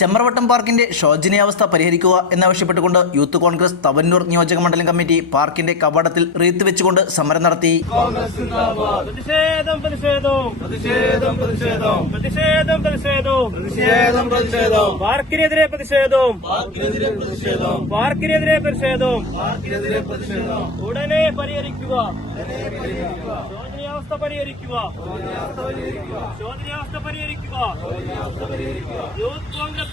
ചെമ്പ്രവട്ടം പാർക്കിന്റെ ശോചനീയാവസ്ഥ പരിഹരിക്കുക എന്നാവശ്യപ്പെട്ടുകൊണ്ട് യൂത്ത് കോൺഗ്രസ് തവന്നൂർ നിയോജക മണ്ഡലം കമ്മിറ്റി പാർക്കിന്റെ കവാടത്തിൽ റീത്ത് വെച്ചുകൊണ്ട് സമരം നടത്തി. പ്രതിഷേധം പ്രതിഷേധവും പ്രതിഷേധം പ്രതിഷേധം. പ്രതിഷേധം പ്രതിഷേധവും പ്രതിഷേധം പ്രതിഷേധം. പാർക്കിനെതിരെ പ്രതിഷേധവും പാർക്കിനെതിരെ പ്രതിഷേധം. പാർക്കിനെതിരെ പ്രതിഷേധവും ഉടനെ പരിഹരിക്കുക. ശോചനീയാവസ്ഥ പരിഹരിക്കുക. ശോചനീയാവസ്ഥ പരിഹരിക്കുക. Youth Congress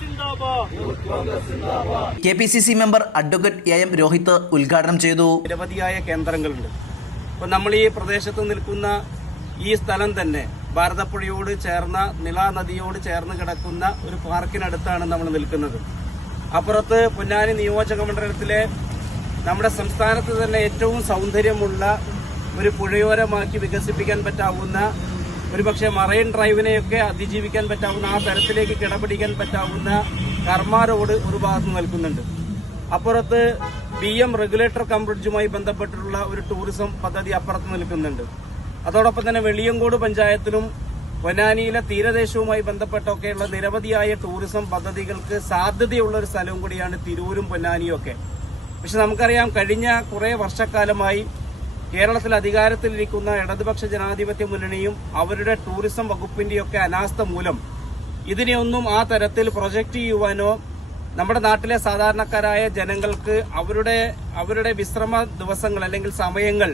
K P C C member advocate A M Rohit ഉദ്ഘാടനം ചെയ്തു. നിരവധിയായ കേന്ദ്രങ്ങളുണ്ട്. അപ്പോൾ നമ്മൾ ഈ പ്രദേശത്ത് നിൽക്കുന്ന ഈ സ്ഥലം തന്നെ ഭാരതപ്പുഴയോട് ചേർന്ന നിലാ നദിയോട് ചേർന്ന് കിടക്കുന്ന ഒരു പാർക്കിനടുത്താണ് നമ്മൾ നിൽക്കുന്നത്. അപ്പുറത്ത് പൊന്നാനി നിയോജക മണ്ഡലത്തിലെ നമ്മുടെ സംസ്ഥാനത്ത് തന്നെ ഏറ്റവും സൗന്ദര്യമുള്ള ഒരു പുഴയോരമാക്കി വികസിപ്പിക്കാൻ പറ്റാവുന്ന ഒരുപക്ഷെ മറൈൻ ഡ്രൈവിനെയൊക്കെ അതിജീവിക്കാൻ പറ്റാവുന്ന ആ തരത്തിലേക്ക് കിടപിടിക്കാൻ പറ്റാവുന്ന കർമ്മ റോഡ് ഒരു ഭാഗത്ത് നിൽക്കുന്നുണ്ട്. അപ്പുറത്ത് ബി എം റെഗുലേറ്റർ കം ബ്രിഡ്ജുമായി ബന്ധപ്പെട്ടിട്ടുള്ള ഒരു ടൂറിസം പദ്ധതി അപ്പുറത്ത് നിൽക്കുന്നുണ്ട്. അതോടൊപ്പം തന്നെ വെളിയങ്കോട് പഞ്ചായത്തിലും പൊന്നാനിയിലെ തീരദേശവുമായി ബന്ധപ്പെട്ടൊക്കെയുള്ള നിരവധിയായ ടൂറിസം പദ്ധതികൾക്ക് സാധ്യതയുള്ള ഒരു സ്ഥലവും കൂടിയാണ് തിരൂരും പൊന്നാനിയും ഒക്കെ. പക്ഷെ നമുക്കറിയാം കഴിഞ്ഞ കുറേ വർഷക്കാലമായി കേരളത്തിൽ അധികാരത്തിലിരിക്കുന്ന ഇടതുപക്ഷ ജനാധിപത്യ മുന്നണിയും അവരുടെ ടൂറിസം വകുപ്പിന്റെയൊക്കെ അനാസ്ഥ മൂലം ഇതിനെയൊന്നും ആ തരത്തിൽ പ്രൊജക്റ്റ് ചെയ്യുവാനോ നമ്മുടെ നാട്ടിലെ സാധാരണക്കാരായ ജനങ്ങൾക്ക് അവരുടെ അവരുടെ വിശ്രമ ദിവസങ്ങൾ അല്ലെങ്കിൽ സമയങ്ങൾ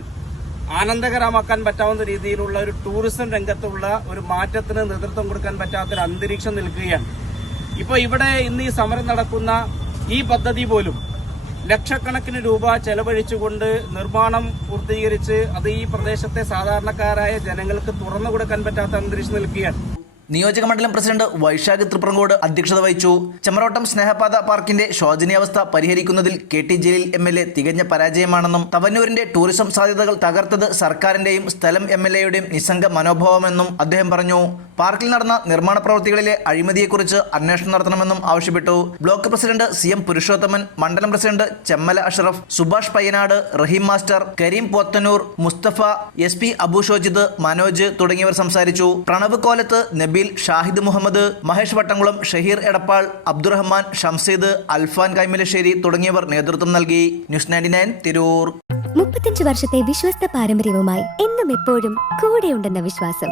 ആനന്ദകരമാക്കാൻ പറ്റാവുന്ന രീതിയിലുള്ള ഒരു ടൂറിസം രംഗത്തുള്ള ഒരു മാറ്റത്തിന് നേതൃത്വം കൊടുക്കാൻ പറ്റാത്തൊരു അന്തരീക്ഷം നിൽക്കുകയാണ്. ഇപ്പോൾ ഇവിടെ ഇന്ന് ഈ സമരം നടക്കുന്ന ഈ പദ്ധതി പോലും ലക്ഷക്കണക്കിന് രൂപ ചെലവഴിച്ചുകൊണ്ട് നിർമ്മാണം പൂർത്തീകരിച്ച് അത് ഈ പ്രദേശത്തെ സാധാരണക്കാരായ ജനങ്ങൾക്ക് തുറന്നു കൊടുക്കാൻ പറ്റാത്ത അന്തരീക്ഷം നിൽക്കുകയാണ്. നിയോജക മണ്ഡലം പ്രസിഡന്റ് വൈശാഖ് തൃപ്രങ്കോട് അധ്യക്ഷത വഹിച്ചു. ചെമ്മറോട്ടം സ്നേഹപാത പാർക്കിന്റെ ശോചനീയാവസ്ഥ പരിഹരിക്കുന്നതിൽ K T Jaleel M L A തികഞ്ഞ പരാജയമാണെന്നും തവന്നൂരിന്റെ ടൂറിസം സാധ്യതകൾ തകർത്തത് സർക്കാരിന്റെയും സ്ഥലം എം എൽ എയുടെയും നിസ്സംഗ മനോഭാവമെന്നും അദ്ദേഹം പറഞ്ഞു. പാർക്കിൽ നടന്ന നിർമ്മാണ പ്രവൃത്തികളിലെ അഴിമതിയെക്കുറിച്ച് അന്വേഷണം നടത്തണമെന്നും ആവശ്യപ്പെട്ടു. Block president C M Purushothaman മണ്ഡലം president Chemmala Ashraf Subhash Payyanad Raheem master Kareem Pothanur Musthafa S P അബുഷോജിത് Manoj തുടങ്ങിയവർ സംസാരിച്ചു. പ്രണവ് കോലത്ത് നബീൽ ഷാഹിദ് മുഹമ്മദ് മഹേഷ് വട്ടംകുളം ഷഹീർ എടപ്പാൾ അബ്ദുറഹ്മാൻ ഷംസീദ് അൽഫാൻ കൈമലശ്ശേരി തുടങ്ങിയവർ നേതൃത്വം നൽകി. News ninety nine Tirur. മുപ്പത്തഞ്ച് വർഷത്തെ വിശ്വസ്ത പാരമ്പര്യവുമായി എന്നും എപ്പോഴും കൂടെയുണ്ടെന്ന വിശ്വാസം.